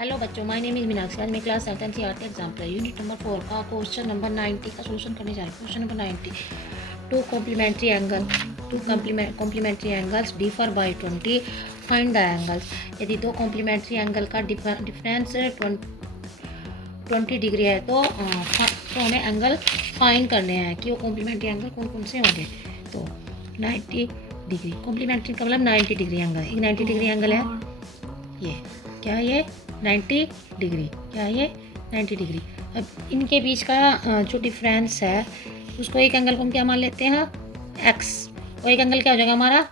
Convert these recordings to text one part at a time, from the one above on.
Hello बच्चों, my name is Meenakshi. आज मैं class 7 NCERT example unit number 4 का क्वेश्चन नंबर 90 का सोल्यूशन करने जा रहे हैं। Question number 90, two complementary angles differ by 20, find the angles. यदि दो कॉम्प्लीमेंट्री एंगल का डिफरेंस 20 डिग्री है तो हमें एंगल फाइंड करने हैं कि वो कॉम्प्लीमेंट्री एंगल कौन कौन से होंगे। तो 90 डिग्री कॉम्प्लीमेंट्री का मतलब 90 डिग्री एंगल, एक 90 डिग्री एंगल है ये। क्या ये 90 डिग्री, क्या ये 90 डिग्री। अब इनके बीच का जो डिफरेंस है उसको एक एंगल को हम क्या मान लेते हैं, एक्स। और एक एंगल क्या हो जाएगा हमारा,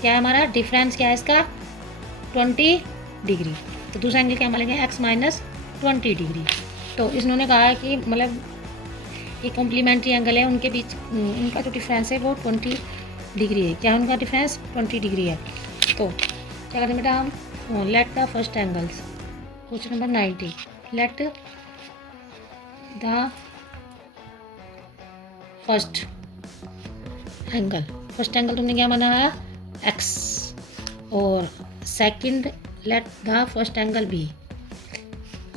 क्या है हमारा डिफरेंस, क्या है इसका 20 डिग्री। तो दूसरा एंगल क्या मान लेंगे, एक्स माइनस 20 डिग्री। तो इन्होंने कहा है कि मतलब ये कॉम्प्लीमेंट्री एंगल है, उनके बीच उनका जो डिफरेंस है वो 20 डिग्री है। क्या उनका डिफरेंस 20 डिग्री है। तो क्या करें बेटा हम, let the first angles, question number 90, let the first angle तुमने क्या माना है, एक्स। और second, let the first angle B.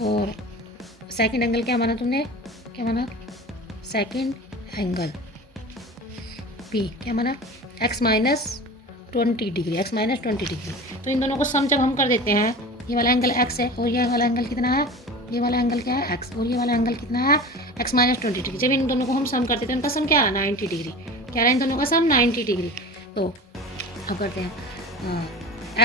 और सेकंड एंगल क्या माना तुमने, क्या माना सेकंड एंगल बी, क्या माना x minus 20 degree, x minus 20 degree. तो इन दोनों को सम जब हम कर देते हैं, ये वाला एंगल एक्स है और ये वाला एंगल कितना है, ये वाला एंगल क्या है एक्स, और ये वाला एंगल कितना है एक्स माइनस 20 डिग्री। जब इन दोनों को हम सम करते हैं तो इनका सम क्या है 90 डिग्री। क्या है इन दोनों का सम 90 डिग्री। तो अब करते हैं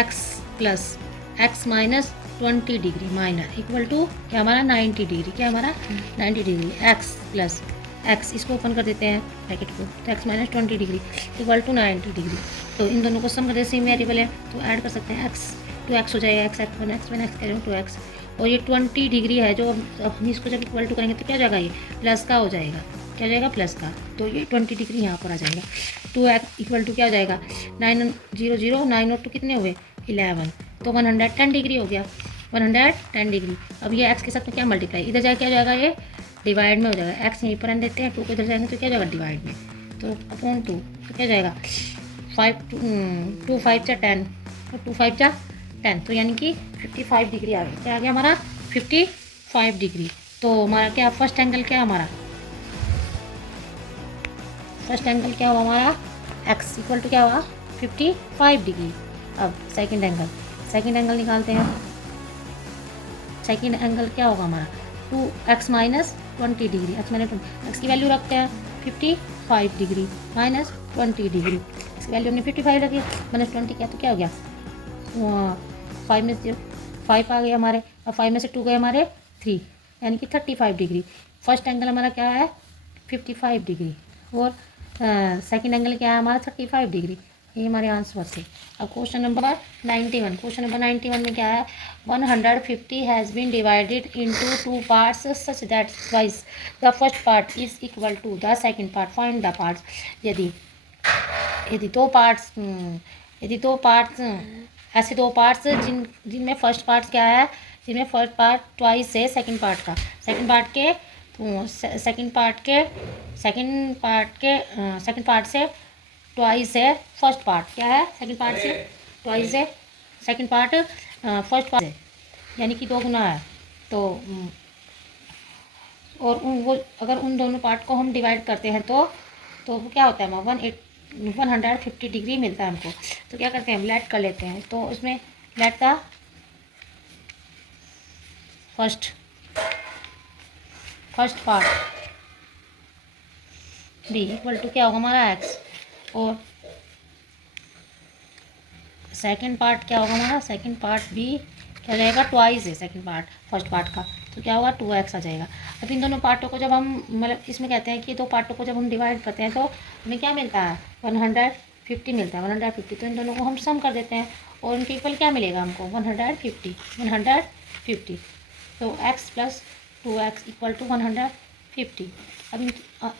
x plus x minus 20 degree minus equal to क्या हमारा 90 डिग्री, क्या हमारा 90 डिग्री। एक्स प्लस एक्स, इसको ओपन कर देते हैं ब्रैकेट को, तो x minus 20 degree equal to 90 degree. तो इन दोनों को सम करते सेम वेरिएबल है तो ऐड कर सकते हैं, एक्स 2x हो जाएगा, एक्स एक्स वन एक्स कह रहे हो 2x। और ये 20 डिग्री है जो अब इसको जब इक्वल टू करेंगे तो क्या हो जाएगा, ये प्लस का हो जाएगा, क्या हो जाएगा प्लस का। तो ये 20 डिग्री यहाँ पर आ जाएगा। 2x इक्वल टू क्या हो जाएगा 9 0 0 9 और 2 कितने हुए 11, तो 110 डिग्री हो गया, 110 डिग्री। अब ये x के साथ में क्या मल्टीप्लाई, इधर जाए क्या हो जाएगा, ये डिवाइड में हो जाएगा। x यहीं पर देते हैं, 2 को इधर जाएंगे तो क्या हो जाएगा डिवाइड में, तो अपॉन 2 तो क्या हो जाएगा 2 5 जा 10, तो 2 5 जा 10, तो यानी कि 55 डिग्री आ गई। क्या आ गया हमारा 55 डिग्री। तो हमारा क्या फर्स्ट एंगल क्या हमारा, फर्स्ट एंगल क्या हुआ हमारा x इक्वल टू क्या हुआ 55 डिग्री। अब सेकंड एंगल निकालते हैं। सेकंड एंगल क्या होगा हमारा 2x minus 20 degree, x minus 20, x की वैल्यू रखते हैं 55 डिग्री माइनस 20 डिग्री। इसकी वैल्यू हमने 55 रखी, माइनस 20 क्या, तो क्या हो गया 5 में से 5 आ गए हमारे, और 5 में से 2 गए हमारे 3, यानी कि 35 डिग्री। फर्स्ट एंगल हमारा क्या है 55 डिग्री और सेकंड एंगल क्या है हमारा 35 डिग्री। ये हमारे आंसर थे। अब क्वेश्चन नंबर 91, क्वेश्चन नंबर 91 में क्या है, 150 has been divided into 2 parts such that twice the first part is equal to the second part, find the parts. यदि यदि दो पार्ट्स ऐसे दो पार्ट्स जिनमें फर्स्ट पार्ट क्या है, जिनमें फर्स्ट पार्ट ट्वाइस है सेकंड पार्ट का, सेकंड पार्ट से ट्वाइस है फर्स्ट पार्ट, क्या है सेकंड पार्ट से ट्वाइस है सेकंड पार्ट फर्स्ट पार्ट है, यानी कि 2 गुना है। तो और वो अगर उन दोनों पार्ट को हम डिवाइड करते हैं तो वो क्या होता है 150 डिग्री मिलता है हमको। तो क्या करते हैं हम लेट कर लेते हैं, तो उसमें लेट का first part be equal to क्या होगा हमारा एक्स, और सेकंड पार्ट क्या होगा हमारा, सेकंड पार्ट बी क्या जाएगा ट्वाइस है सेकंड पार्ट फर्स्ट पार्ट का, तो क्या होगा 2x आ जाएगा। अब इन दोनों पार्टों को जब हम मतलब इसमें कहते हैं कि 2 पार्टों को जब हम डिवाइड करते हैं तो हमें क्या मिलता है 150 मिलता है, 150। तो इन दोनों को हम सम कर देते हैं और उनके इक्वल क्या मिलेगा हमको 150। तो x plus 2x equal to 150। अब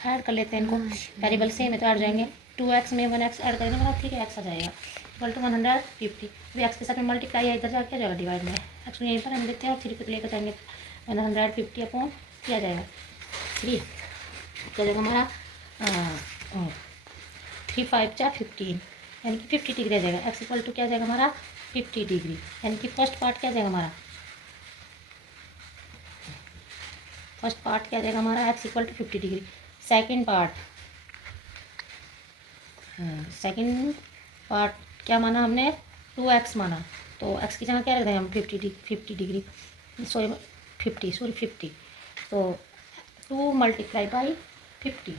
ऐड कर लेते हैं इनको, वेरिएबल सेम है तो ऐड जाएंगे, 2x में 1x ऐड करेंगे मतलब ठीक है x आ जाएगा इक्वल टू 150। अभी एक्स के साथ में मल्टीप्लाई है, इधर जाकर जाएगा डिवाइड में, एक्स को यहीं पर हम देते हैं और 3 को लेकर जाएंगे 150 अपॉन क्या जाएगा 3, क्या जाएगा हमारा 3 5 जा 15, यानी कि 50 डिग्री आ जाएगा। एक्स इक्वल टू क्या जाएगा हमारा 50 डिग्री, यानी कि फर्स्ट पार्ट क्या जाएगा हमारा फर्स्ट पार्ट क्या आ जाएगा हमारा x equal to 50 degree. Second part, second part क्या माना हमने, 2x माना, तो x की जगह क्या रख देंगे हम 50 डिग्री, सॉरी 50, तो 2 मल्टीप्लाई बाई 50,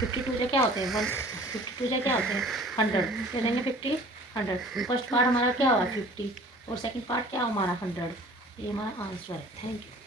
52 से क्या होते हैं 52 से क्या होते हैं 100, क्या देंगे 50 100। फर्स्ट पार्ट हमारा क्या हुआ 50 और सेकंड पार्ट क्या हमारा 100, ये हमारा आंसर है। Thank you.